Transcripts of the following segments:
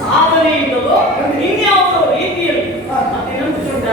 ಸಾಧನೆಯಿಂದಲೋ ಇನ್ಯಾವುದೋ ರೀತಿಯಲ್ಲಿ ಮತ್ತೆ ನಂಬಿಕೊಂಡ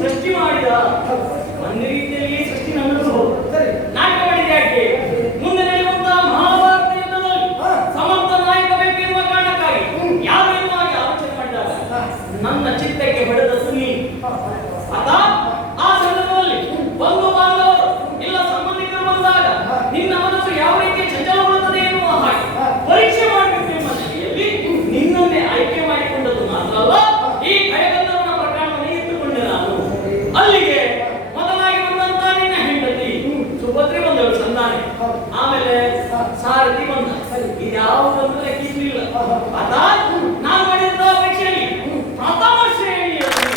ಸೃಷ್ಟಿ ಮಾಡಿದ ಒಂದು ರೀತಿಯಲ್ಲಿ ಸೃಷ್ಟಿ ನಡೆಸಬಹುದು. ನಾಟಕ ಮಾಡಿದ ಯಾಕೆ? ಮುಂದೆ ನಡೆಯುವಂತಹ ಮಹಾಭಾರತ ಯುದ್ಧದಲ್ಲಿ ಸಮರ್ಥ ನಾಯಕ ಬೇಕೆನ್ನುವ ಕಾರಣಕ್ಕಾಗಿ ಯಾರು ಆಲೋಚನೆ ಮಾಡಿದಾಗ ನನ್ನ ಚಿತ್ತಕ್ಕೆ ಹೊಡೆದದ್ದು ನೀನು. ಆ ಸಂದರ್ಭದಲ್ಲಿ ಬಂಧು ಬಾಂಧವರು ಇಲ್ಲ ಸಂಬಂಧಿಕರು ಬಂದಾಗ ನಿನ್ನ ಮನಸ್ಸು ಯಾವ ರೀತಿ ಚಂಚಲಗೊಳ್ಳುತ್ತದೆ ಎನ್ನುವ ಹಾಗೆ ಪರೀಕ್ಷೆ ಮಾಡಬೇಕು ಎಂಬ ನೆಲೆಯಲ್ಲಿ ನಿನ್ನನ್ನೇ ಆಯ್ಕೆ ಮಾಡಿಕೊಂಡದ್ದು ಮಾತ್ರ ಅಲ್ಲ, ಈ ಕಡೆಗಂಧವನ ಪ್ರಕರಣವನ್ನು ಎತ್ತುಕೊಂಡೆ ನಾನು. ಅಲ್ಲಿಗೆ ಮೊದಲಾಗಿ ಬಂದಂತ ನಿನ್ನ ಹೆಂಡತಿ ಸುಭದ್ರೆ ಬಂದಳು ಸಂಧಾನ, ಆಮೇಲೆ ಸಾರಥಿ ಬಂದ. ಇದ್ಯಾವುದನ್ನು ಲೆಕ್ಕಿಸಲಿಲ್ಲ. ನಾನು ಮಾಡಿದ ಪರೀಕ್ಷೆಯಲ್ಲಿ ಪ್ರಥಮ ಶ್ರೇಣಿಯಲ್ಲಿ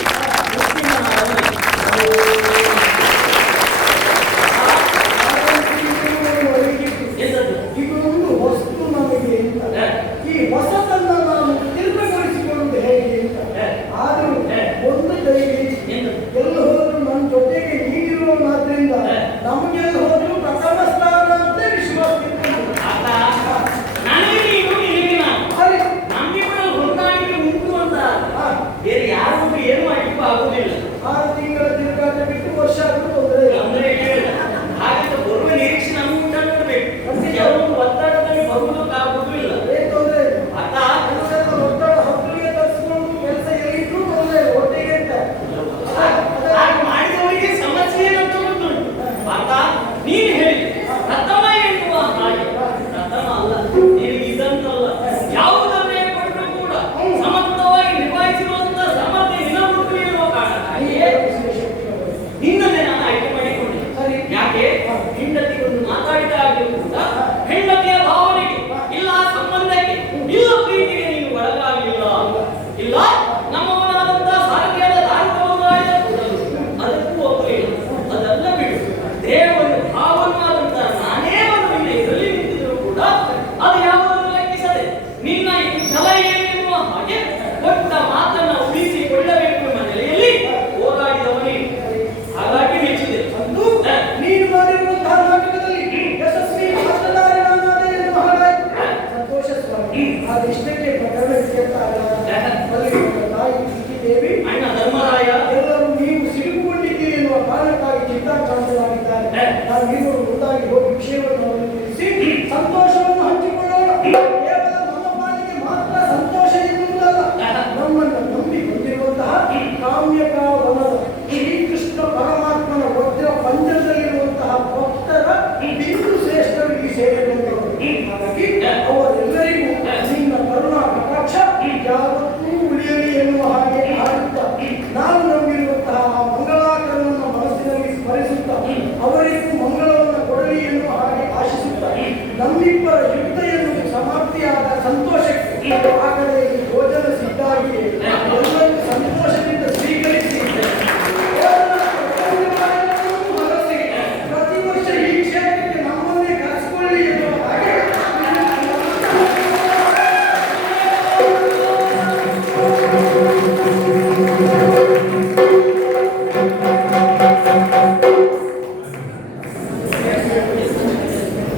ಸಂತೋಷವನ್ನು ಹಂಚಿಕೊಳ್ಳೋಣ. ಕೇವಲ ನಮ್ಮ ಪಾಲಿಗೆ ಮಾತ್ರ ಸಂತೋಷ ಎನ್ನುವುದಲ್ಲ, ನಮ್ಮನ್ನು ನಂಬಿ ಬಂದಿರುವಂತಹ ಕಾಮ್ಯಕ ವನದ ಶ್ರೀಕೃಷ್ಣ ಪರಮಾತ್ಮನ ವಜ್ರ ಪಂಜರದಲ್ಲಿರುವಂತಹ ಭಕ್ತರ ಬಿಂದು ಶ್ರೇಷ್ಠರಿಗೆ ಸೇರಿರುವಂತವರು. ಹಾಗಾಗಿ ಅವರೆಲ್ಲರಿಗೂ ನಿನ್ನ ಕರುಣಾ ಕಟಾಕ್ಷ ಯಾವತ್ತೂ ಉಳಿಯಲಿ ಎನ್ನುವ ಹಾಗೆ ಹಾಡುತ್ತ ನಾವು ನಂಬಿರುವಂತಹ ಆ ಮಂಗಳಾಕರವನ್ನು ಮನಸ್ಸಿನಲ್ಲಿ ಸ್ಮರಿಸುತ್ತಾ ಅವರಿಗೂ ಮಂಗಳವನ್ನು ಕೊಡಲಿ ಎನ್ನುವ ಹಾಗೆ ಆಶಿಸುತ್ತಾ ನಮ್ಮಿಬ್ಬರ ಯುದ್ಧ ಎನ್ನುವುದು ಸಮಾಪ್ತಿಯಾದ ಸಂತೋಷಕ್ಕೆ